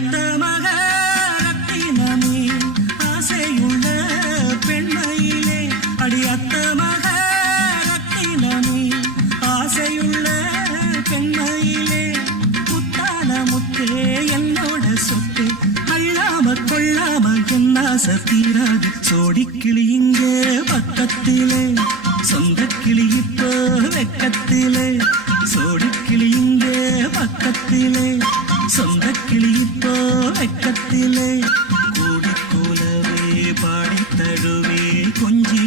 அத்த மக ரத்தினமே ஆசையுள்ள பெண்மையிலே அடி அத்த மக ரத்தினமே ஆசையுள்ள பெண்மையிலே முத்தான முத்தே என்னோட சொத்து அள்ளாம கொள்ளாம என்ன சத்தீராது சோடிக்கிளி இங்க பக்கத்திலே சொந்த கிளி இப்போ வெக்கத்திலே சோடிக்கிளி இங்க பக்கத்திலே சொந்த கிளி இப்போ வெக்கத்திலே கூடி போலவே பாடி தழுவே கொஞ்சி